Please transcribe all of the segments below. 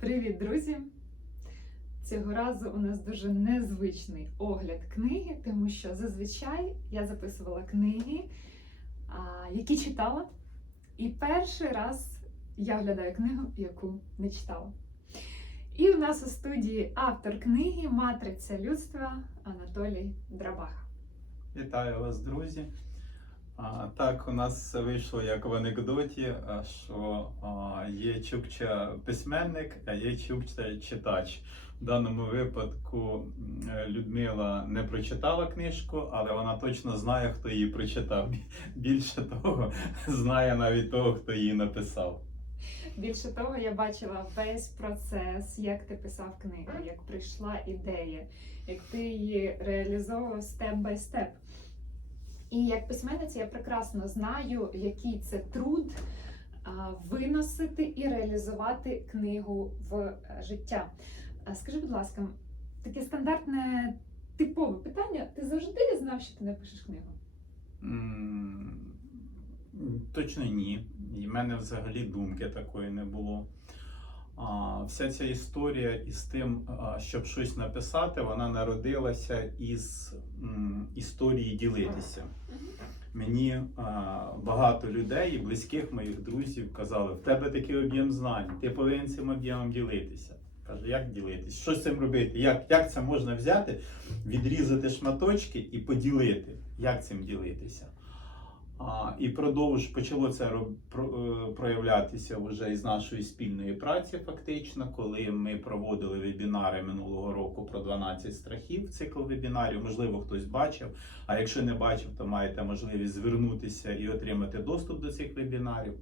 Привіт, друзі! Цього разу у нас дуже незвичний огляд книги, тому що зазвичай я записувала книги, які читала. І перший раз я оглядаю книгу, яку не читала. І у нас у студії автор книги Матриця людства Анатолій Драбаха. Вітаю вас, друзі. А, так, у нас вийшло як в анекдоті, що є чукча письменник, а є чукча читач. В даному випадку Людмила не прочитала книжку, але вона точно знає, хто її прочитав. Більше того, знає навіть того, хто її написав. Більше того, я бачила весь процес, як ти писав книгу, як прийшла ідея, як ти її реалізовував степ бай степ. І як письменниця я прекрасно знаю, який це труд виносити і реалізувати книгу в е, життя. Скажи, будь ласка, таке стандартне типове питання: ти завжди знав, що ти напишеш книгу? Точно ні. І в мене взагалі думки такої не було. Вся ця історія із тим, щоб щось написати, вона народилася із історії ділитися. Мені багато людей і близьких моїх друзів казали: в тебе такий об'єм знань, ти повинен цим об'ємом ділитися. Кажу, як ділитись? Що з цим робити? Як, як це можна взяти, відрізати шматочки і поділити? Як цим ділитися? А, і продовж почало це е, проявлятися вже із нашої спільної праці, фактично, коли ми проводили вебінари минулого року про 12 страхів, цикл вебінарів. Можливо, хтось бачив. А якщо не бачив, то маєте можливість звернутися і отримати доступ до цих вебінарів.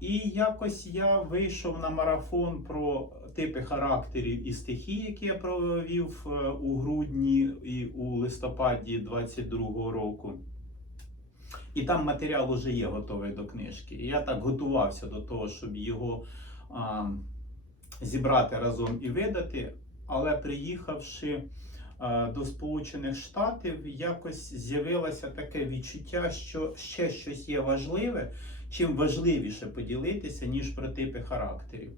І якось я вийшов на марафон про типи характерів і стихій, які я провів е, у грудні і у листопаді 22-го року. І там матеріал уже є готовий до книжки. І я так готувався до того, щоб його а, зібрати разом і видати. Але приїхавши а, до Сполучених Штатів, якось з'явилося таке відчуття, що ще щось є важливе, чим важливіше поділитися, ніж про типи характерів.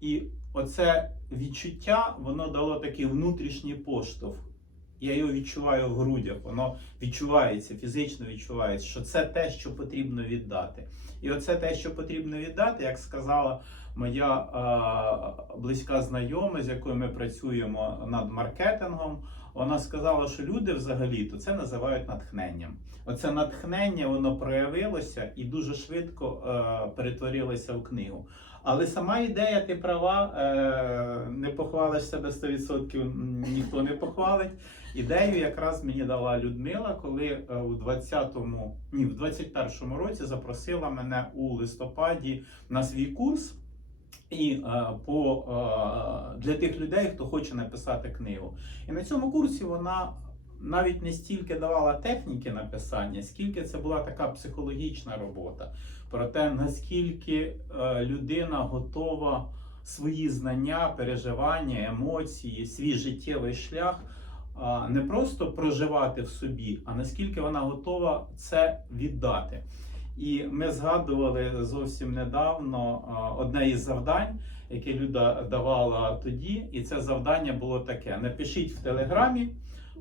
І оце відчуття воно дало такий внутрішній поштовх. Я його відчуваю в грудях, воно відчувається, фізично відчувається, що це те, що потрібно віддати. І оце те, що потрібно віддати, як сказала моя а, близька знайома, з якою ми працюємо над маркетингом. Вона сказала, що люди взагалі-то це називають натхненням. Оце натхнення воно проявилося і дуже швидко е, перетворилося в книгу. Але сама ідея, ти права, е, не похвалиш себе 100%, ніхто не похвалить. Ідею якраз мені дала Людмила, коли е, у 20-му, ні, в 21-му році запросила мене у листопаді на свій курс. І е, по, е, для тих людей, хто хоче написати книгу. І на цьому курсі вона навіть не стільки давала техніки написання, скільки це була така психологічна робота про те, наскільки е, людина готова свої знання, переживання, емоції, свій життєвий шлях не просто проживати в собі, а наскільки вона готова це віддати. І ми згадували зовсім недавно одне із завдань, яке Люда давала тоді, і це завдання було таке: напишіть в телеграмі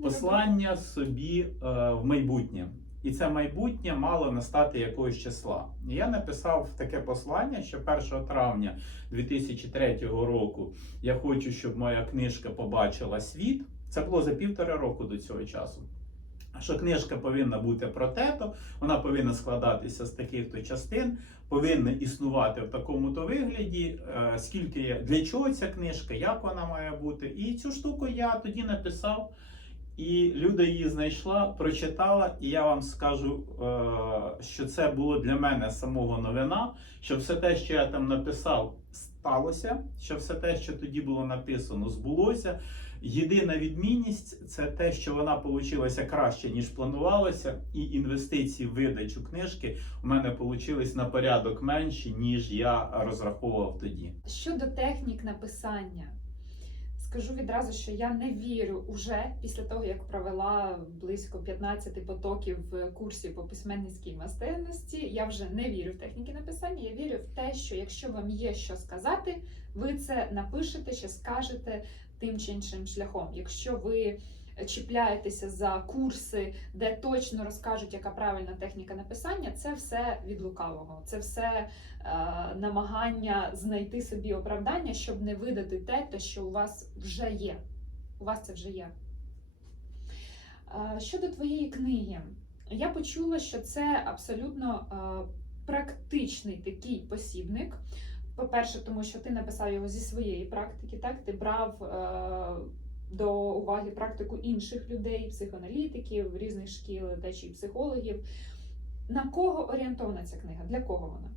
послання собі е, в майбутнє. І це майбутнє мало настати якогось числа. Я написав таке послання, що 1 травня 2003 року я хочу, щоб моя книжка побачила світ. Це було за півтора року до цього часу. Що книжка повинна бути про тето, вона повинна складатися з таких-то частин, повинна існувати в такому-то вигляді, е, скільки для чого ця книжка, як вона має бути. І цю штуку я тоді написав. І Люда її знайшла, прочитала, і я вам скажу, е, що це було для мене самого новина, що все те, що я там написав, сталося, що все те, що тоді було написано, збулося. Єдина відмінність це те, що вона получилася краще, ніж планувалося, і інвестиції в видачу книжки у мене получились на порядок менші, ніж я розраховував тоді. Щодо технік написання, Скажу відразу, що я не вірю уже після того, як провела близько 15 потоків курсів по письменницькій майстерності. Я вже не вірю в техніки написання. Я вірю в те, що якщо вам є що сказати, ви це напишете чи скажете тим чи іншим шляхом. Якщо ви чіпляєтеся за курси, де точно розкажуть, яка правильна техніка написання, це все від лукавого. Це все е, намагання знайти собі оправдання, щоб не видати те, те, що у вас вже є. У вас це вже є. Е, Щодо твоєї книги, я почула, що це абсолютно е, практичний такий посібник. По-перше, тому що ти написав його зі своєї практики, так? Ти брав е, до уваги практику інших людей, психоаналітиків, різних шкіл, течій психологів. На кого орієнтована ця книга? Для кого вона?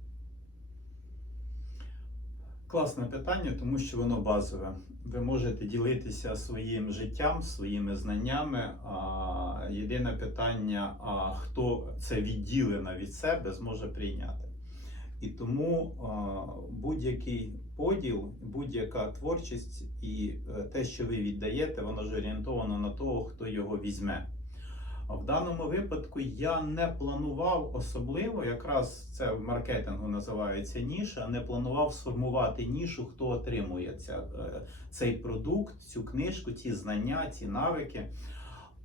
Класне питання, тому що воно базове. Ви можете ділитися своїм життям, своїми знаннями. А єдине питання, а хто це відділено від себе, зможе прийняти. І тому будь-який поділ, будь-яка творчість і е, те, що ви віддаєте, воно ж орієнтовано на того, хто його візьме. В даному випадку я не планував особливо, якраз це в маркетингу називається ніша, не планував сформувати нішу, хто отримує ця, е, цей продукт, цю книжку, ці знання, ці навики.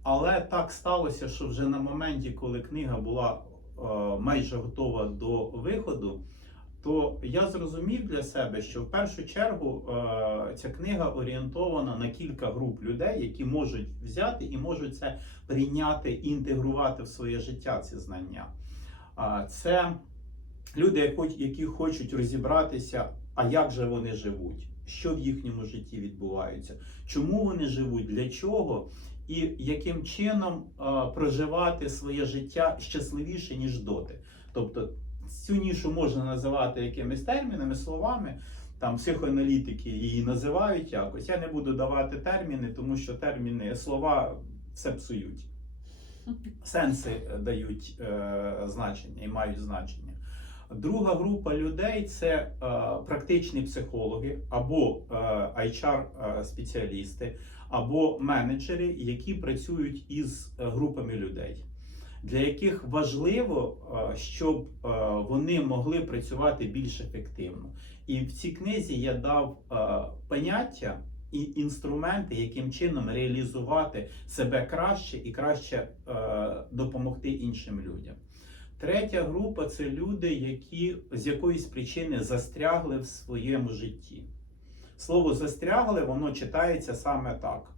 Але так сталося, що вже на моменті, коли книга була е, майже готова до виходу, то я зрозумів для себе, що в першу чергу е, ця книга орієнтована на кілька груп людей, які можуть взяти і можуть це прийняти, інтегрувати в своє життя ці знання. Це люди, які- хочуть розібратися, а як же вони живуть, що в їхньому житті відбувається, чому вони живуть, для чого, і яким чином а, проживати своє життя щасливіше, ніж доти. Тобто цю нішу можна називати якимись термінами, словами. Там психоаналітики її називають якось. Я не буду давати терміни, тому що терміни, слова все псують. Сенси е, дають е, значення і мають значення. Друга група людей це е, практичні психологи або е, HR-спеціалісти, або менеджери, які працюють із е, групами людей, для яких важливо, е, щоб е, вони могли працювати більш ефективно. І в цій книзі я дав е, поняття і інструменти, яким чином реалізувати себе краще і краще допомогти іншим людям. Третя група це люди, які з якоїсь причини застрягли в своєму житті. Слово застрягли, воно читається саме так.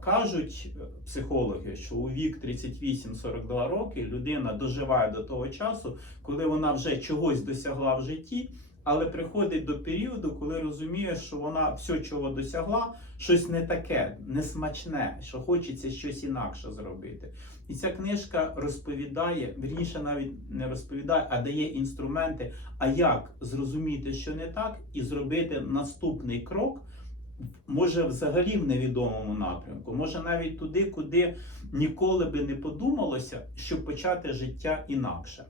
Кажуть е, психологи, що у вік 38-42 роки людина доживає до того часу, коли вона вже чогось досягла в житті, але приходить до періоду, коли розуміє, що вона все, чого досягла, щось не таке, несмачне, що хочеться щось інакше зробити. І ця книжка розповідає, вірніше навіть не розповідає, а дає інструменти, а як зрозуміти, що не так, і зробити наступний крок. Може, взагалі в невідомому напрямку, може навіть туди, куди ніколи би не подумалося, щоб почати життя інакше.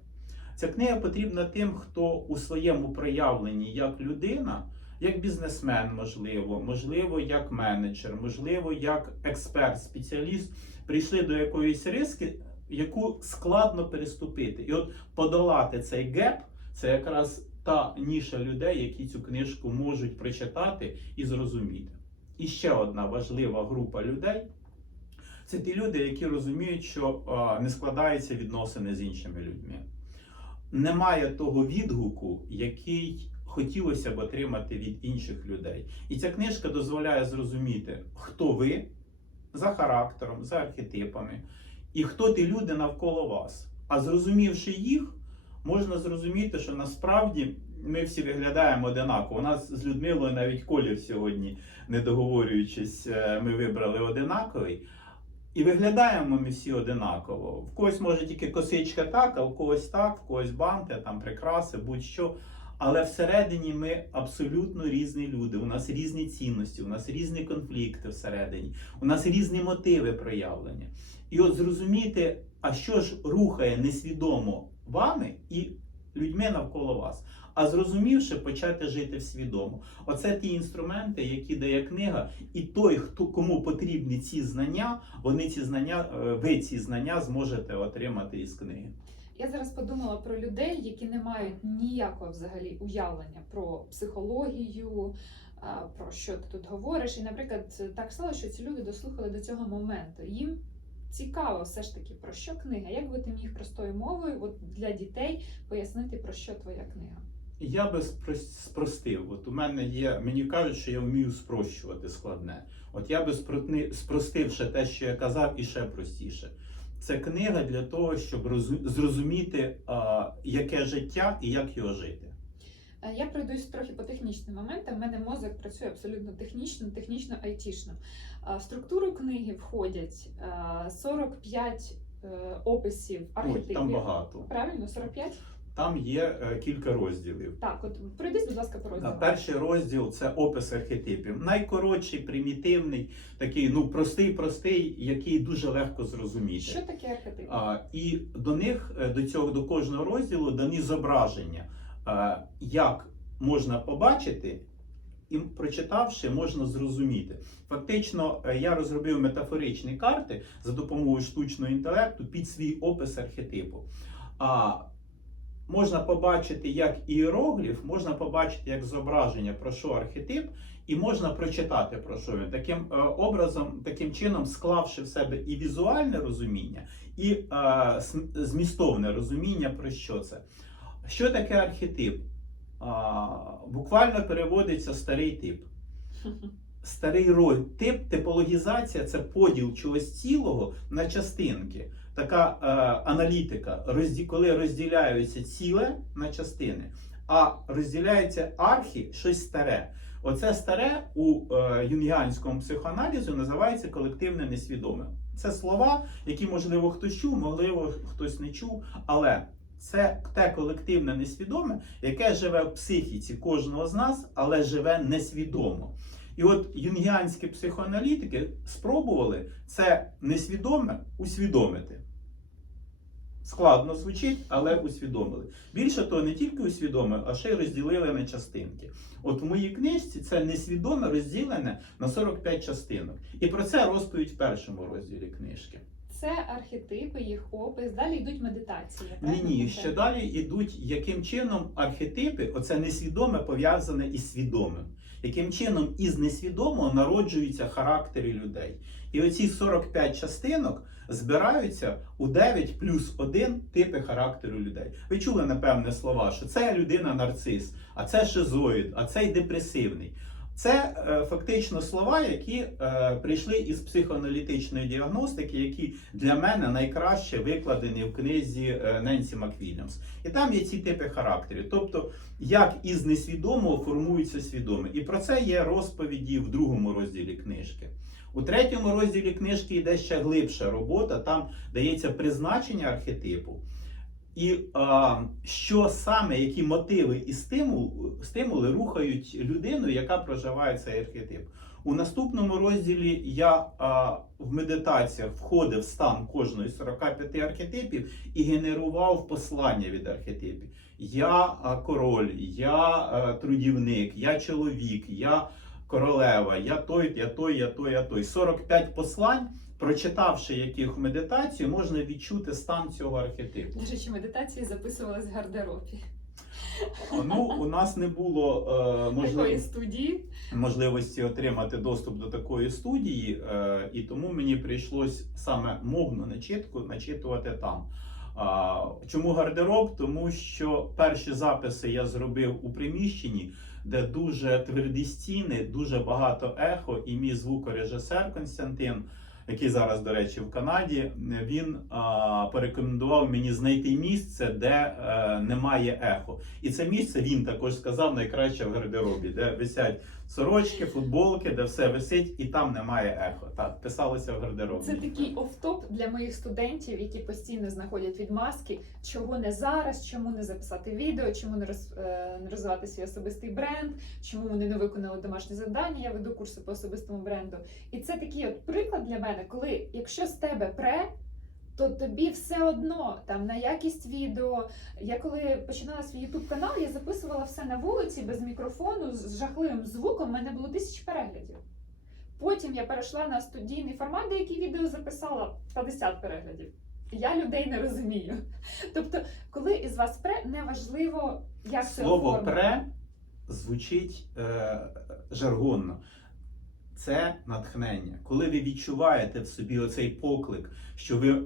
Ця книга потрібна тим, хто у своєму проявленні як людина, як бізнесмен, можливо, можливо, як менеджер, можливо, як експерт, спеціаліст, прийшли до якоїсь риски, яку складно переступити. І от подолати цей геп це якраз та ніша людей, які цю книжку можуть прочитати і зрозуміти. І ще одна важлива група людей. Це ті люди, які розуміють, що не складаються відносини з іншими людьми немає того відгуку, який хотілося б отримати від інших людей. І ця книжка дозволяє зрозуміти, хто ви за характером, за архетипами, і хто ті люди навколо вас. А зрозумівши їх, можна зрозуміти, що насправді ми всі виглядаємо одинаково. У нас з Людмилою навіть колір сьогодні, не договорюючись, е, ми вибрали одинаковий. І виглядаємо ми всі одинаково. В когось може тільки косичка так, а в когось так, в когось банти, там прикраси, будь-що. Але всередині ми абсолютно різні люди. У нас різні цінності, у нас різні конфлікти всередині, у нас різні мотиви проявлення. І от зрозуміти, а що ж рухає несвідомо вами, і людьми навколо вас. А зрозумівши, почати жити свідомо. Оце ті інструменти, які дає книга, і той, хто кому потрібні ці знання, вони ці знання, е, ви ці знання зможете отримати із книги. Я зараз подумала про людей, які не мають ніякого взагалі уявлення про психологію, про що ти тут говориш. І, наприклад, так стало, що ці люди дослухали до цього моменту. Їм цікаво все ж таки про що книга. Як би ти міг простою мовою от для дітей пояснити про що твоя книга? Я би спростив. От у мене є, мені кажуть, що я вмію спрощувати складне. От я би спростив ще те, що я казав, і ще простіше. Це книга для того, щоб зрозуміти, яке життя і як його жити. Е, Я пройдусь трохи по технічним моментам. У мене мозок працює абсолютно технічно, технічно айтішно. В структуру книги входять е, 45 е, описів Ой, архетипів. там багато. Правильно, 45? Там є е, кілька розділів. Так, от пройдись, будь ласка, по розділу. Перший розділ це опис архетипів. Найкоротший, примітивний, такий ну простий, простий, який дуже легко зрозуміти. Що таке архетип? А, і до них, е, до цього, до кожного розділу дані зображення, як можна побачити, і прочитавши, можна зрозуміти. Фактично, е, я розробив метафоричні карти за допомогою штучного інтелекту під свій опис архетипу. А можна побачити як іерогліф, можна побачити як зображення, про що архетип, і можна прочитати про що він. Таким е, образом, таким чином, склавши в себе і візуальне розуміння, і е, змістовне розуміння, про що це. Що таке архетип? А, буквально переводиться старий тип. Старий роль, тип, типологізація це поділ чогось цілого на частинки. Така е, аналітика, розді, коли розділяються ціле на частини, а розділяється архі щось старе. Оце старе у е, юнгіанському психоаналізу називається колективне несвідоме. Це слова, які, можливо, хтось чув, можливо, хтось не чув, але це те колективне несвідоме, яке живе в психіці кожного з нас, але живе несвідомо. І от юнгіанські психоаналітики спробували це несвідоме усвідомити. Складно звучить, але усвідомили. Більше того, не тільки усвідомили, а ще й розділили на частинки. От в моїй книжці це несвідоме розділене на 45 частинок. І про це розповідь в першому розділі книжки. Це архетипи, їх опис. Далі йдуть медитації. Ні, ні, ще далі йдуть, яким чином архетипи, оце несвідоме пов'язане із свідомим. Яким чином із несвідомого народжуються характери людей. І оці 45 частинок збираються у 9 плюс 1 типи характеру людей. Ви чули, напевне, слова, що це людина нарцис, а це шизоїд, а цей депресивний. Це е, фактично слова, які е, прийшли із психоаналітичної діагностики, які для мене найкраще викладені в книзі е, Ненсі Маквільямс. І там є ці типи характерів. Тобто, як із несвідомого формується свідоме. І про це є розповіді в другому розділі книжки. У третьому розділі книжки йде ще глибша робота, там дається призначення архетипу. І а, що саме, які мотиви і стимул, стимули рухають людину, яка проживає цей архетип. У наступному розділі я а, в медитаціях входив в стан кожної з 45 архетипів і генерував послання від архетипів. Я а, король, я а, трудівник, я чоловік, я королева, я той, я той, я той, я той. 45 послань, прочитавши яких медитацію, можна відчути стан цього архетипу. До речі, медитації записувались в гардеробі. Ну, у нас не було е, Такої студії. можливості отримати доступ до такої студії, е, і тому мені прийшлось саме мовну начитку начитувати там. А, Чому гардероб? Тому що перші записи я зробив у приміщенні, де дуже тверді стіни, дуже багато ехо, і мій звукорежисер Константин, який зараз, до речі, в Канаді, він а, порекомендував мені знайти місце, де е, немає ехо. І це місце він також сказав найкраще в гардеробі, де висять сорочки, футболки, де все висить, і там немає ехо. Так, писалося в гардеробі. Це такий офтоп для моїх студентів, які постійно знаходять відмазки, чого не зараз, чому не записати відео, чому не роз, е, не розвивати свій особистий бренд, чому вони не виконали домашні завдання. Я веду курси по особистому бренду. І це такий от приклад для мене, коли якщо з тебе пре. То тобі все одно там на якість відео. Я коли починала свій ютуб канал, я записувала все на вулиці без мікрофону з жахливим звуком. У мене було тисячі переглядів. Потім я перейшла на студійний формат, деякі відео записала 50 переглядів. Я людей не розумію. Тобто, коли із вас пре, неважливо, як це Слово оформлено. пре звучить е, жаргонно. Це натхнення. Коли ви відчуваєте в собі оцей поклик, що ви,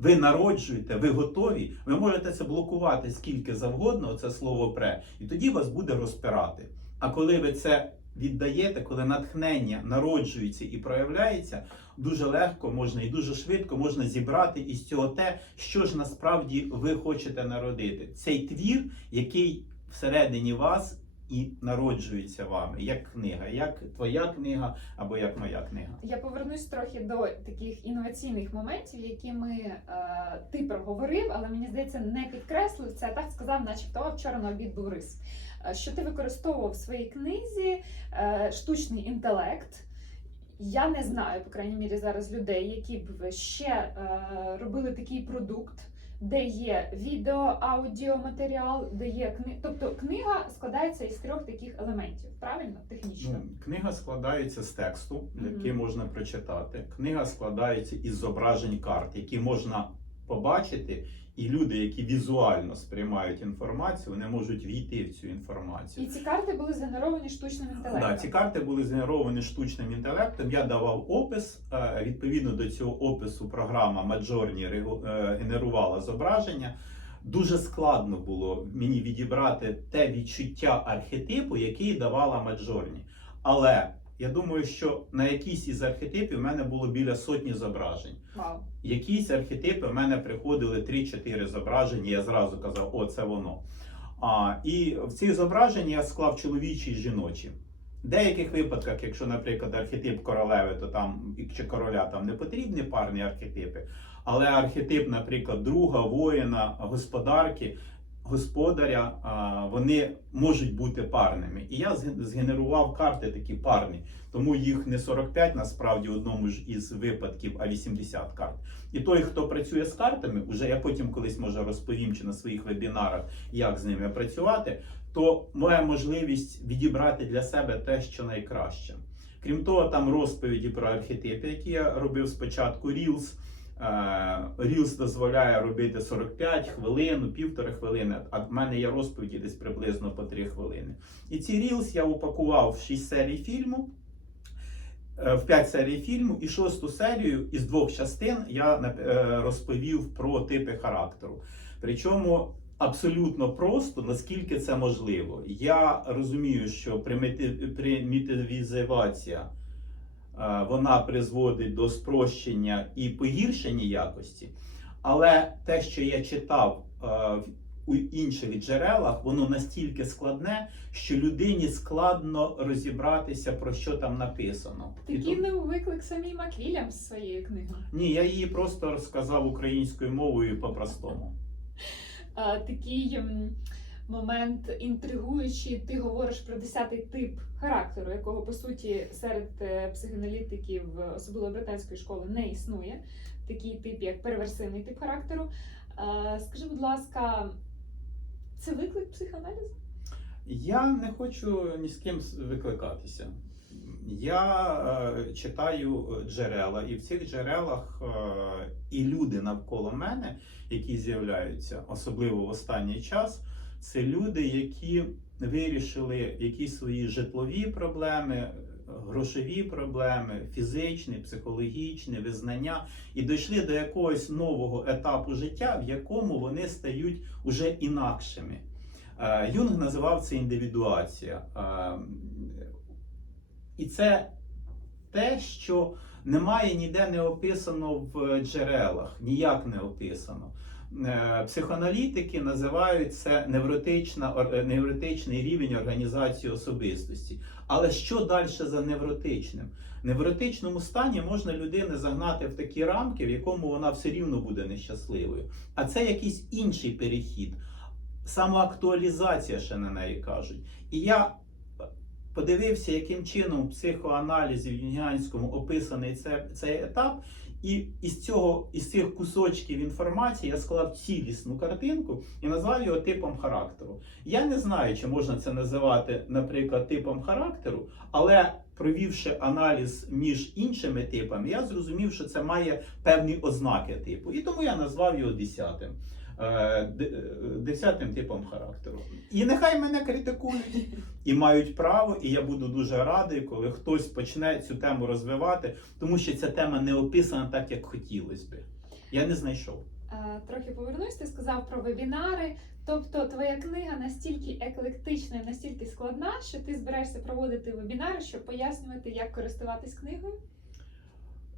ви народжуєте, ви готові, ви можете це блокувати скільки завгодно, це слово пре, і тоді вас буде розпирати. А коли ви це віддаєте, коли натхнення народжується і проявляється, дуже легко можна і дуже швидко можна зібрати із цього те, що ж насправді ви хочете народити. Цей твір, який всередині вас і народжується вами, як книга, як твоя книга або як моя книга. Я повернусь трохи до таких інноваційних моментів, які ми е, ти проговорив, але мені здається, не підкреслив це. Так сказав, начебто «О, вчора на обід був рис. Е, Що ти використовував в своїй книзі е, штучний інтелект. Я не знаю, по крайній мірі, зараз людей, які б ще е, робили такий продукт, де є відео, аудіо, матеріал, де є книга. Тобто книга складається із трьох таких елементів, правильно? Технічно. Ну, книга складається з тексту, який Мгм. можна прочитати. Книга складається із зображень карт, які можна побачити, і люди, які візуально сприймають інформацію, вони можуть війти в цю інформацію. І ці карти були згенеровані штучним інтелектом. Да, ці карти були згенеровані штучним інтелектом. Я давав опис. е, Відповідно до цього опису, програма регу- е, генерувала зображення. Дуже складно було мені відібрати те відчуття архетипу, який давала Midjourney. Але я думаю, що на якийсь із архетипів в мене було біля сотні зображень. Вау. Якісь архетипи в мене приходили 3-4 зображення. Я зразу казав, о, це воно. А, і в ці зображення я склав чоловічі і жіночі. В деяких випадках, якщо, наприклад, архетип королеви, то там чи короля там не потрібні парні архетипи. Але архетип, наприклад, друга, воїна, господарки, господаря, вони можуть бути парними. І я згенерував карти такі парні. Тому їх не 45 насправді в одному ж із випадків, а 80 карт. І той, хто працює з картами, уже я потім колись може розповім чи на своїх вебінарах, як з ними працювати, то має можливість відібрати для себе те, що найкраще. Крім того, там розповіді про архетипи, які я робив спочатку Reels. Е, Reels дозволяє робити 45 хвилин, півтори хвилини, а в мене є розповіді десь приблизно по 3 хвилини. І ці Reels я упакував в 6 серій фільму, е, в 5 серій фільму, і шосту серію із двох частин я е, розповів про типи характеру. Причому абсолютно просто, наскільки це можливо. Я розумію, що примітивізація вона призводить до спрощення і погіршення якості. Але те, що я читав е, у інших джерелах, воно настільки складне, що людині складно розібратися, про що там написано. І Такий тут- виклик самій Маквілям з своєю книгою. Ні, я її просто розказав українською мовою по-простому. Такий м, момент інтригуючий. Ти говориш про десятий тип характеру, якого по суті серед е, психоаналітиків, е, особливо британської школи, не існує. Такий тип, як перверсивний тип характеру. Скажи, будь ласка, це виклик психоаналізу? Я не хочу ні з ким викликатися. Я е, читаю е, джерела, і в цих джерелах е, і люди навколо мене, які з'являються, особливо в останній час, це люди, які вирішили якісь свої житлові проблеми, грошові проблеми, фізичні, психологічні, визнання, і дійшли до якогось нового етапу життя, в якому вони стають уже інакшими. Е, Юнг називав це індивідуація. Е, І це те, що немає ніде не описано в джерелах, ніяк не описано. Е, Психоаналітики називають це невротична, е, невротичний рівень організації особистості. Але що далі за невротичним? В невротичному стані можна людину загнати в такі рамки, в якому вона все рівно буде нещасливою. А це якийсь інший перехід самоактуалізація ще на неї кажуть. І я подивився, яким чином в психоаналізі в юнгіанському описаний це, цей етап, І із цього, із цих кусочків інформації я склав цілісну картинку і назвав його типом характеру. Я не знаю, чи можна це називати, наприклад, типом характеру, але провівши аналіз між іншими типами, я зрозумів, що це має певні ознаки типу. І тому я назвав його десятим. Е, е, Десятим типом характеру. І нехай мене критикують і мають право, і я буду дуже радий, коли хтось почне цю тему розвивати, тому що ця тема не описана так, як хотілося би. Я не знайшов. Е, Трохи повернусь, ти сказав про вебінари. Тобто твоя книга настільки еклектична і настільки складна, що ти збираєшся проводити вебінари, щоб пояснювати, як користуватись книгою.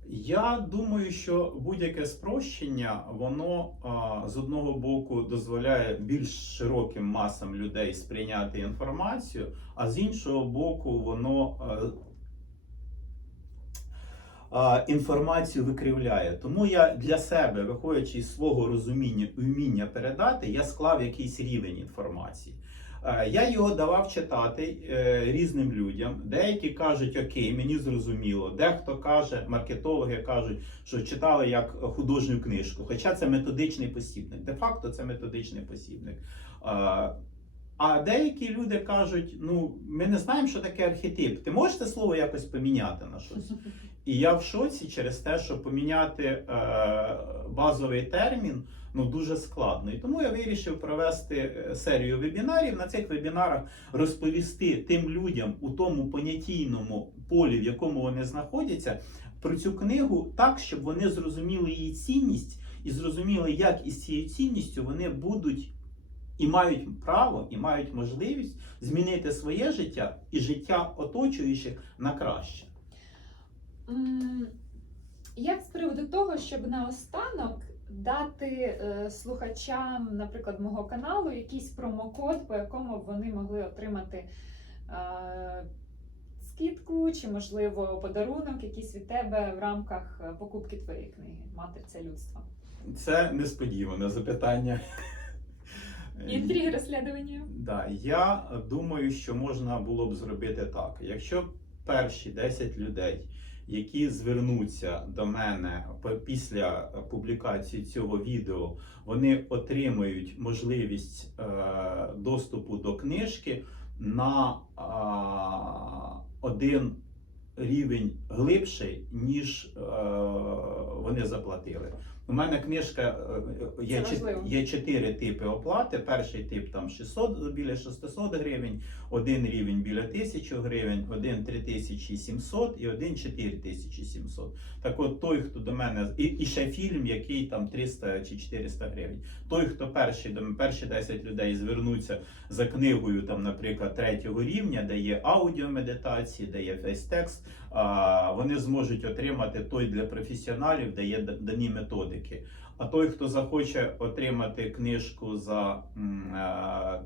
Я думаю, що будь-яке спрощення, воно з одного боку дозволяє більш широким масам людей сприйняти інформацію, а з іншого боку, воно інформацію викривляє. Тому я для себе, виходячи із свого розуміння і вміння передати, я склав якийсь рівень інформації. Е, Я його давав читати е, різним людям. Деякі кажуть, окей, мені зрозуміло. Дехто каже, маркетологи кажуть, що читали як художню книжку. Хоча це методичний посібник. Де-факто це методичний посібник. Е, А деякі люди кажуть: ну, ми не знаємо, що таке архетип. Ти можеш це слово якось поміняти на щось? І я в шоці через те, що поміняти базовий термін ну дуже складно. І тому я вирішив провести е, серію вебінарів. На цих вебінарах розповісти тим людям у тому понятійному полі, в якому вони знаходяться, про цю книгу так, щоб вони зрозуміли її цінність і зрозуміли, як із цією цінністю вони будуть. І мають право, і мають можливість змінити своє життя і життя оточуючих на краще. Як з приводу того, щоб наостанок дати е, слухачам, наприклад, мого каналу, якийсь промокод, по якому б вони могли отримати е, скидку чи, можливо, подарунок якийсь від тебе в рамках е, покупки твоєї книги Матриця людства? Це несподіване запитання. Інтриги розслідування. Да, я думаю, що можна було б зробити так. Якщо перші 10 людей, які звернуться до мене після публікації цього відео, вони отримають можливість е, доступу до книжки на один рівень глибший, ніж е, вони заплатили. У мене книжка е, є, є чотири типи оплати. Перший тип там 600, біля 600 гривень, один рівень біля 1000 гривень, один 3700 і один 4700. Так от той, хто до мене, і, і ще фільм, який там 300 чи 400 гривень. Той, хто перший, до перші 10 людей звернуться за книгою, там, наприклад, третього рівня, де є аудіомедитації, де є весь текст, вони зможуть отримати той для професіоналів, де є дані методики. А той, хто захоче отримати книжку за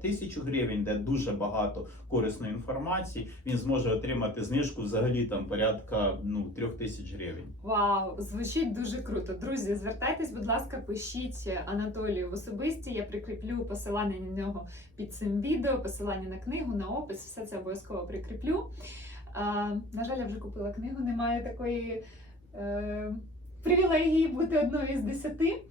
тисячу гривень, де дуже багато корисної інформації, він зможе отримати знижку взагалі там порядка ну, трьох тисяч гривень. Вау, звучить дуже круто. Друзі, звертайтесь, будь ласка, пишіть Анатолію в особисті. Я прикріплю посилання на нього під цим відео, посилання на книгу, на опис, все це обов'язково прикріплю. А, на жаль, я вже купила книгу, немає такої е, привілегії бути одною із десяти.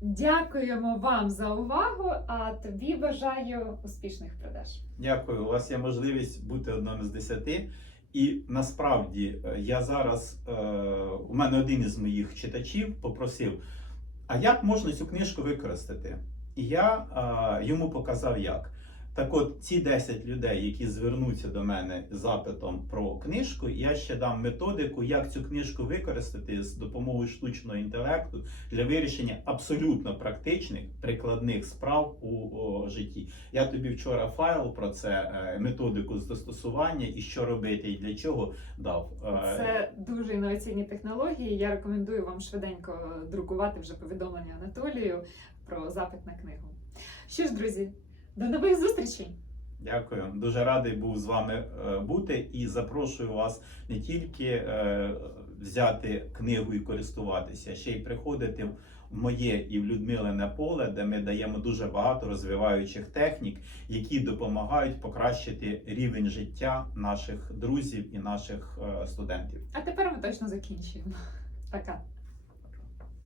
Дякуємо вам за увагу, а тобі бажаю успішних продаж. Дякую. У вас є можливість бути одним з десяти. І насправді е, я зараз е, у мене один із моїх читачів попросив: а як можна цю книжку використати? І я е, йому показав як. Так от, ці 10 людей, які звернуться до мене з запитом про книжку, я ще дам методику, як цю книжку використати з допомогою штучного інтелекту для вирішення абсолютно практичних прикладних справ у о, житті. Я тобі вчора файл про це, е, методику застосування і що робити, і для чого дав. Е, Це дуже інноваційні технології. Я рекомендую вам швиденько друкувати вже повідомлення Анатолію про запит на книгу. Що ж, друзі, до нових зустрічей! Дякую, дуже радий був з вами е, бути і запрошую вас не тільки е, взяти книгу і користуватися, а ще й приходити в моє і в Людмилине поле, де ми даємо дуже багато розвиваючих технік, які допомагають покращити рівень життя наших друзів і наших е, студентів. А тепер ми точно закінчуємо. Пока.